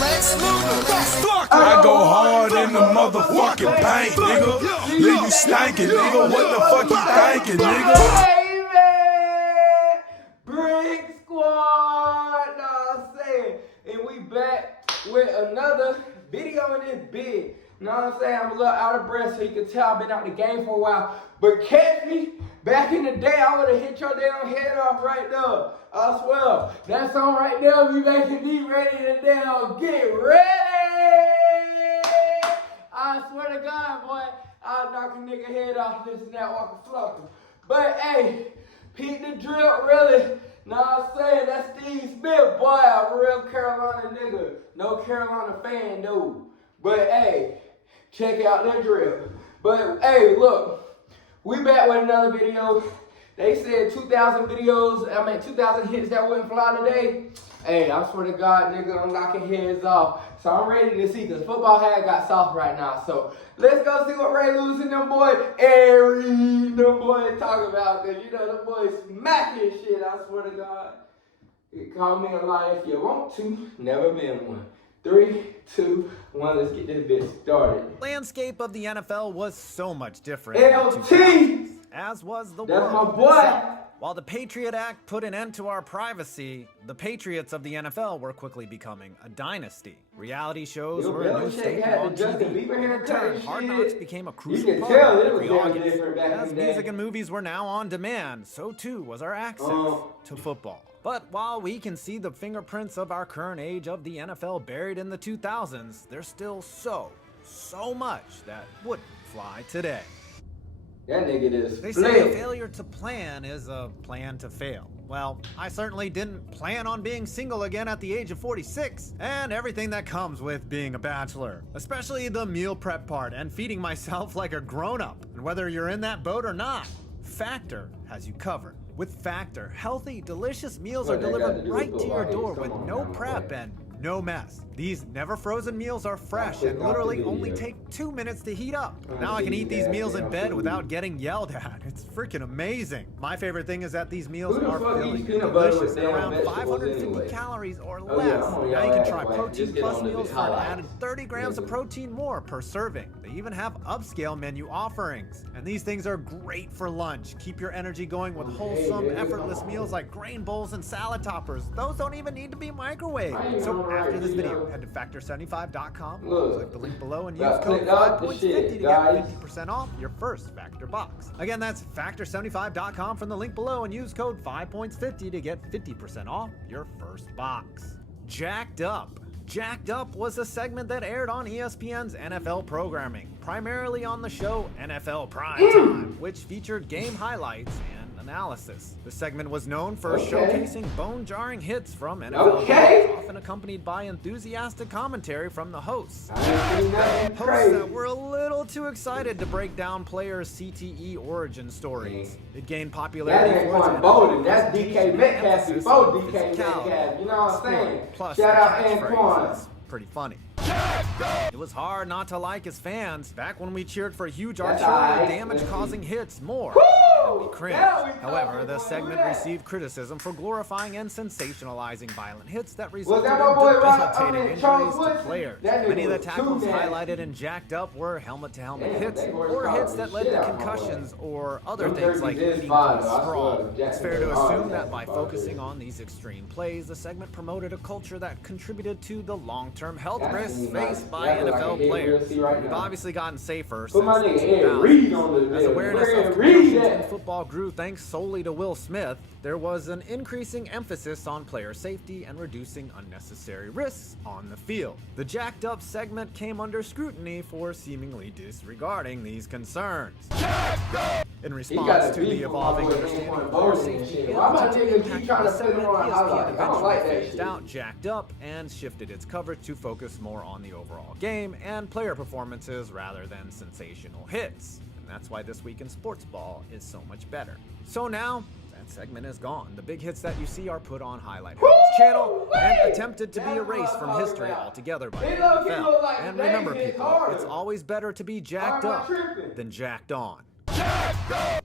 Lex Luger. I go hard in the motherfucking paint, nigga. Leave you stankin', nigga. What the fuck you thinking, nigga? Hey, man! Brick Squad! Know what I'm saying? And we back with another video in this big. Know what I'm saying? I'm a little out of breath, so you can tell I've been out the game for a while. But catch me back in the day, I would have hit your damn head off right there. I swear. That song right there be making me ready to damn get ready. I swear to God, boy, I'll knock a nigga head off this and that walking flunker. But hey, Pete the Drip really. Know what I'm saying? That's Steve Smith, boy. I'm a real Carolina nigga. No Carolina fan, dude. But hey, check out the drip. But hey, look. We back with another video. They said 2,000 hits that wouldn't fly today. Hey, I swear to God, nigga, I'm knocking heads off. So I'm ready to see, because football had got soft right now. So let's go see what Ray Lewis and them boys, them boys talking about. Because, you know, them boys smacking shit, I swear to God. You call me a liar if you want to. Never been one. 3, 2, 1, let's get this bitch started. Landscape of the NFL was so much different. LT! As was the That's world my boy. itself. While the Patriot Act put an end to our privacy, the Patriots of the NFL were quickly becoming a dynasty. Reality shows were a new staple on TV. In turn, Hard Knocks became a crucial part of every August. As music and movies were now on demand, so too was our access to football. But while we can see the fingerprints of our current age of the NFL buried in the 2000s, there's still so much that wouldn't fly today. That nigga is They say a failure to plan is a plan to fail. Well, I certainly didn't plan on being single again at the age of 46, and everything that comes with being a bachelor. Especially the meal prep part and feeding myself like a grown-up. And whether you're in that boat or not, Factor has you covered. With Factor, healthy, delicious meals are delivered right to your door with no prep and no mess. These never frozen meals are fresh and literally only take 2 minutes to heat up. Now I can eat these meals in bed without getting yelled at. It's freaking amazing. My favorite thing is that these meals are filling and delicious and around 550 calories or less. Now you can try Protein Plus meals for an added 30 grams of protein more per serving. They even have upscale menu offerings. And these things are great for lunch. Keep your energy going with wholesome, effortless meals like grain bowls and salad toppers. Those don't even need to be microwaved. So after this video, head to Factor75.com, click the link below and use code 5points50 to get 50% off your first Factor box. Again, that's Factor75.com from the link below and use code 5points50 to get 50% off your first box. Jacked Up. Jacked Up was a segment that aired on ESPN's NFL programming, primarily on the show NFL Prime Time, which featured game highlights and analysis. The segment was known for showcasing bone-jarring hits from NFL games, often accompanied by enthusiastic commentary from the hosts. Hosts that were a little too excited to break down players' CTE origin stories. It gained popularity for its Bolden. That's DK Metcalf before DK Metcalf. You know what I'm saying? Plus, shout out Antoine. Pretty funny. It was hard not to like his fans back when we cheered for huge arterial damage-causing hits more than we cringed. However, the segment received criticism for glorifying and sensationalizing violent hits that resulted in debilitating injuries to players. Many of the tackles highlighted and jacked up were helmet-to-helmet hits or hits that led to concussions or other things like eating to a straw. It's fair to assume that by focusing on these extreme plays, the segment promoted a culture that contributed to the long-term health risks faced by NFL players. We've obviously gotten safer since the 2000s. As awareness of concussions in football grew thanks solely to Will Smith, there was an increasing emphasis on player safety and reducing unnecessary risks on the field. The Jacked Up segment came under scrutiny for seemingly disregarding these concerns. In response to the evolving understanding of player safety and potential impact of the segment, ESPN eventually phased out Jacked Up and shifted its coverage to focus more on the overall game and player performances rather than sensational hits. And that's why This Week in Sports Ball is so much better. So now, that segment is gone. The big hits that you see are put on highlight on this channel and attempted to be erased from history altogether by the NFL. And remember, people, it's always better to be jacked up than jacked on.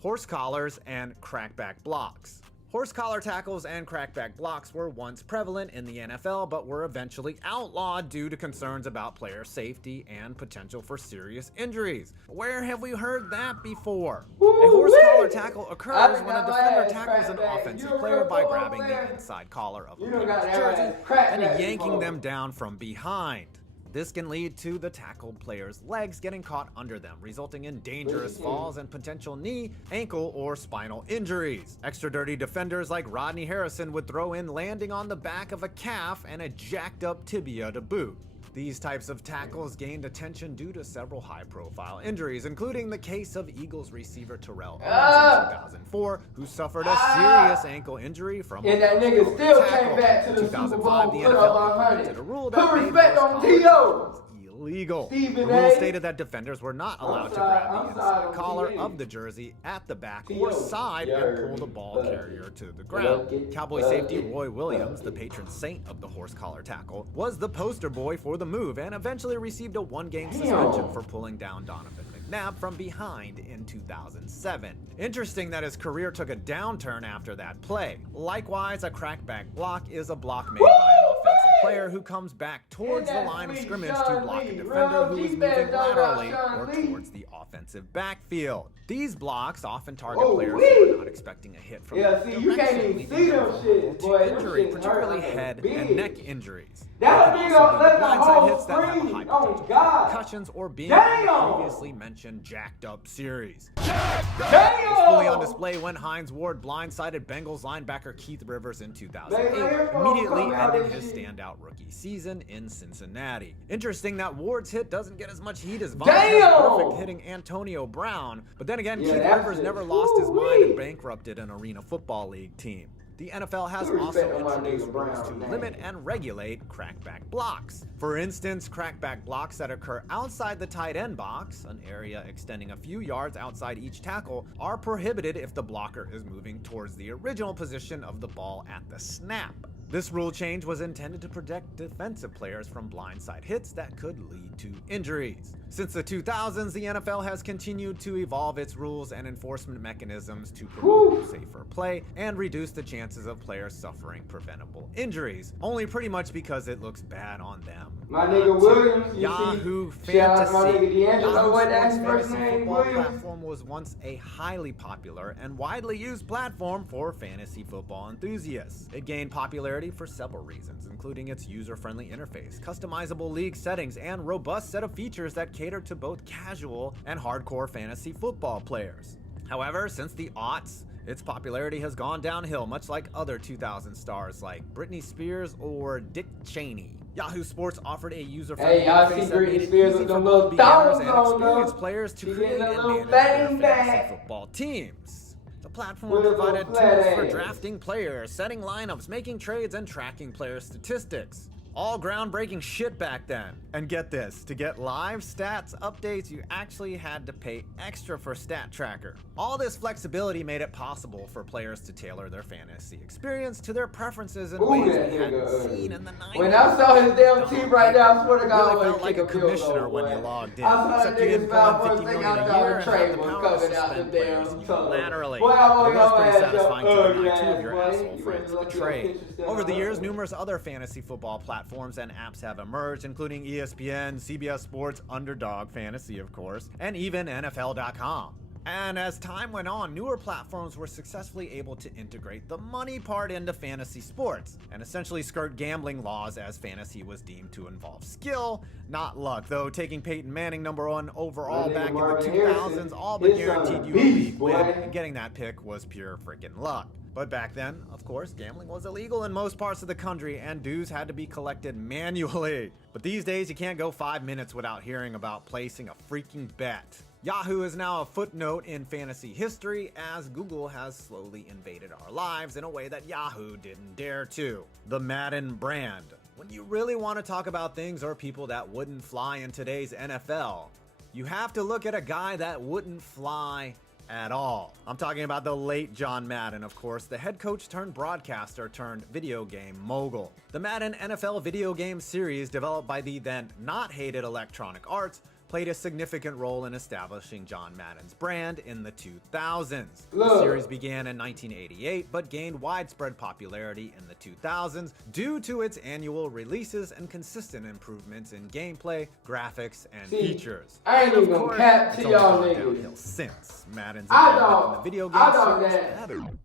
Horse collars and crackback blocks. Horse collar tackles and crackback blocks were once prevalent in the NFL, but were eventually outlawed due to concerns about player safety and potential for serious injuries. Where have we heard that before? A horse collar tackle occurs when a defender tackles an offensive player by grabbing the inside collar of a player's jersey and yanking them down from behind. This can lead to the tackled player's legs getting caught under them, resulting in dangerous falls and potential knee, ankle, or spinal injuries. Extra dirty defenders like Rodney Harrison would throw in landing on the back of a calf and a jacked up tibia to boot. These types of tackles gained attention due to several high-profile injuries, including the case of Eagles receiver Terrell Owens in 2004, who suffered a serious ankle injury from and that nigga still came back to the Super Bowl, the put NFL up 100. implemented a rule Put that made respect on T.O. illegal. Stephen The rule A. stated that defenders were not allowed to grab the inside collar of the jersey at the back or side and pull the ball carrier to the ground. Cowboy safety Roy Williams, the patron saint of the horse collar tackle, was the poster boy for the move and eventually received a one-game suspension for pulling down Donovan McNabb from behind in 2007. Interesting that his career took a downturn after that play. Likewise, a crackback block is a block made by an offensive player who comes back towards the line of scrimmage to block a defender who is moving laterally or towards the offensive backfield. These blocks often target players who are not expecting a hit from the see, you can't even leading see them them shit, boy. Them injury, shit particularly hurt like head big. and neck injuries. That There nigga can also be let the blindside whole hits that have a screen. high Oh, potential God. for concussions or being Damn. the previously mentioned jacked up series. Damn! Was fully on display when Hines Ward blindsided Bengals linebacker Keith Rivers in 2008, immediately ending his standout rookie season in Cincinnati. Interesting that Ward's hit doesn't get as much heat as Vontae's perfect hitting Antonio Brown, but then again, Keith Rivers never lost his mind and bankrupted an Arena Football League team. The NFL has also introduced rules to limit and regulate crackback blocks. For instance, crackback blocks that occur outside the tight end box, an area extending a few yards outside each tackle, are prohibited if the blocker is moving towards the original position of the ball at the snap. This rule change was intended to protect defensive players from blindside hits that could lead to injuries. Since the 2000s, the NFL has continued to evolve its rules and enforcement mechanisms to promote safer play and reduce the chances of players suffering preventable injuries, only pretty much because it looks bad on them. My nigga Williams, you Yahoo see, shout out Fantasy. my nigga D'Angelo, Yahoo what that's Sports his first Fantasy name, Football Williams. platform was once a highly popular and widely used platform for fantasy football enthusiasts. It gained popularity for several reasons, including its user-friendly interface, customizable league settings, and robust set of features that cater to both casual and hardcore fantasy football players. However, since the aughts, its popularity has gone downhill, much like other 2000 stars like Britney Spears or Dick Cheney. Yahoo Sports offered a user-friendly Hey, y'all see interface that Britney made it Spears easy with for them both little beginners thongs and on, experienced though. players to She create getting and a little manage their bang fantasy back. football teams. The platform With a little provided flat tools for ass. drafting players, setting lineups, making trades, and tracking player statistics. All groundbreaking shit back then. And get this, to get live stats updates, you actually had to pay extra for Stat Tracker. All this flexibility made it possible for players to tailor their fantasy experience to their preferences in ways that we hadn't nigga. seen in the 90s. When I saw his damn team right now, I swear to God, I Really would felt like kick a a field commissioner goal, when boy. you logged in. I saw that Except you niggas didn't pull foul in first 50 thing million I a thought year the and have trade the was power to coming out the suspend damn players tunnel. unilaterally. Boy, I'm But on it was your pretty ass, satisfying yo, to deny ugly two of ass, your boy. asshole You friends better let a your trade. picture stand Over the up. years, numerous other fantasy football platforms and apps have emerged, including ESPN, CBS Sports, Underdog Fantasy, of course, and even NFL.com. And as time went on, newer platforms were successfully able to integrate the money part into fantasy sports and essentially skirt gambling laws, as fantasy was deemed to involve skill, not luck. Though taking Peyton Manning #1 overall back in the Marvin 2000s Harrison, all but his son guaranteed a you a beast, league win, boy. and getting that pick was pure freaking luck. But back then, of course, gambling was illegal in most parts of the country and dues had to be collected manually. But these days, you can't go 5 minutes without hearing about placing a freaking bet. Yahoo is now a footnote in fantasy history, as Google has slowly invaded our lives in a way that Yahoo didn't dare to. The Madden brand. When you really want to talk about things or people that wouldn't fly in today's NFL, you have to look at a guy that wouldn't fly at all. I'm talking about the late John Madden, of course, the head coach turned broadcaster turned video game mogul. The Madden NFL video game series, developed by the then not hated Electronic Arts, played a significant role in establishing John Madden's brand in the 2000s. The Look. series began in 1988, but gained widespread popularity in the 2000s due to its annual releases and consistent improvements in gameplay, graphics, and features. I ain't And of even gonna course, cap it's to only y'all gone niggas. downhill since. Madden's I involvement in the know- video I game know series that. mattered.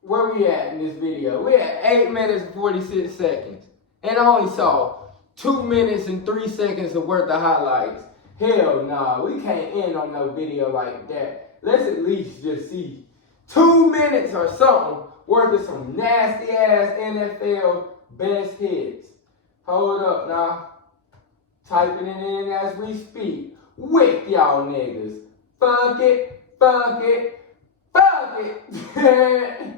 Where we at in this video? We at 8 minutes and 46 seconds. And I only saw 2 minutes and 3 seconds of worth of highlights. Hell nah, we can't end on no video like that. Let's at least just see 2 minutes or something worth of some nasty ass NFL best hits. Hold up now. Typing it in as we speak. With y'all niggas. Fuck it, fuck it, fuck it.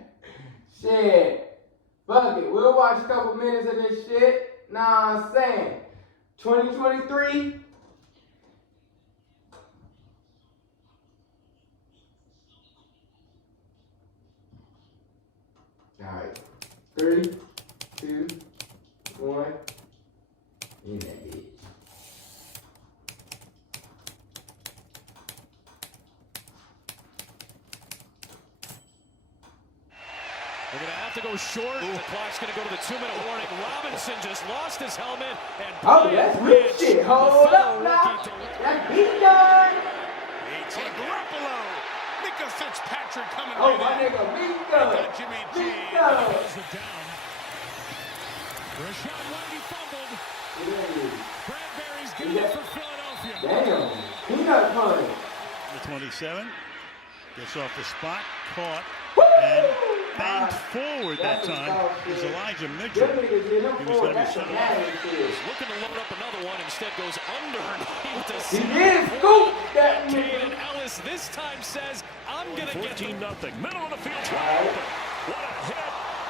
Shit. Fuck it. We'll watch a couple minutes of this shit. Nah, I'm saying. 2023. Alright. 3, 2, 1. In that bitch. They're going to have to go short. The clock's going to go to the 2-minute warning. Robinson just lost his helmet. And Oh, that's real shit. Hold up now. That's beat done. A.T. Garoppolo. Micah Fitzpatrick coming Oh, my right in. nigga, beat They done. got Jimmy G. Beat done. Rashawn White fumbled. Yeah. Bradbury's got it for Philadelphia. Damn. Peanut punch. The 27 gets off the spot, caught, Woo! and banged forward that That's some time soft is shit. Elijah Them Mitchell. niggas did him He was for gonna be that's some shut nasty shit. Looking to load up another one. Instead goes underneath to He center. did scoop that Caden nigga. Ellis this time says, I'm going to get 14-0. Middle of the field. Alright. What a hit.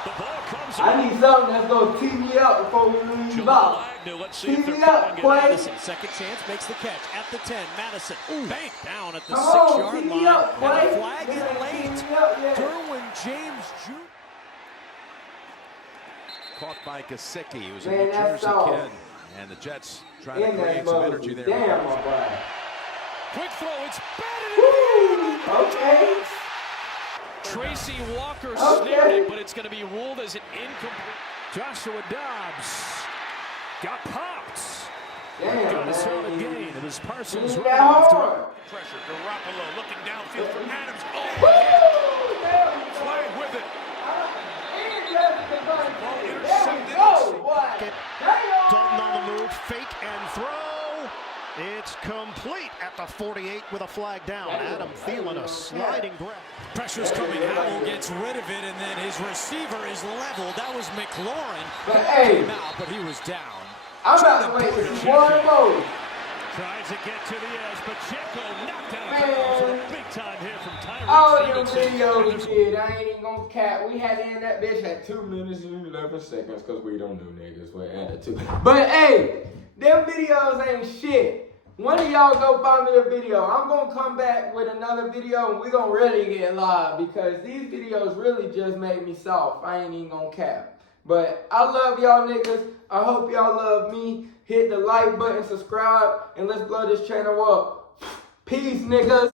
The ball comes I need something that's gonna tee me up before we lose ball. Let's see Tee if they're me up, calling it. Quay. Madison, second chance, makes the catch at the 10. Madison, bank down at the Come on, 6-yard tee line. me up, And a Quay. flag You in ain't late. tee me up yet. Derwin James Jr. Caught by Gesicki, who was a Man, New that's Jersey soft. kid. And the Jets trying to In that create some mother. energy there. Damn, my boy. quick throw. It's batted. Woo! Okay. Tracy Walker Okay. snared it, but it's going to be ruled as an incomplete. Joshua Dobbs got popped. Damn, Got a solid man. gain. It was Parsons Ain't running that off the hard. Pressure. Garoppolo looking downfield for Adams. Oh, Woo! Damn. flag with it. There we go, boy. Dalton on the move, fake and throw. It's complete at the 48 with a flag down. Adam Thielen, a sliding grab. Pressure's coming. Howell gets rid of it, and then his receiver is leveled. That was McLaurin. But hey, Came out, but he was down. I'm about to wait for one more. Tries to get to the edge, but Checo knocked out Man. of bounds with a big time hit from Tyreek All them Stevenson. videos we did, I ain't even gonna cap. We had to end that bitch at 2 minutes and 11 seconds because we don't do niggas with attitude. But hey, them videos ain't shit. One of y'all go find me a video. I'm gonna come back with another video and we gonna really get live because these videos really just made me soft. I ain't even gonna cap. But I love y'all niggas. I hope y'all love me. Hit the like button, subscribe, and let's blow this channel up. Peace, niggas.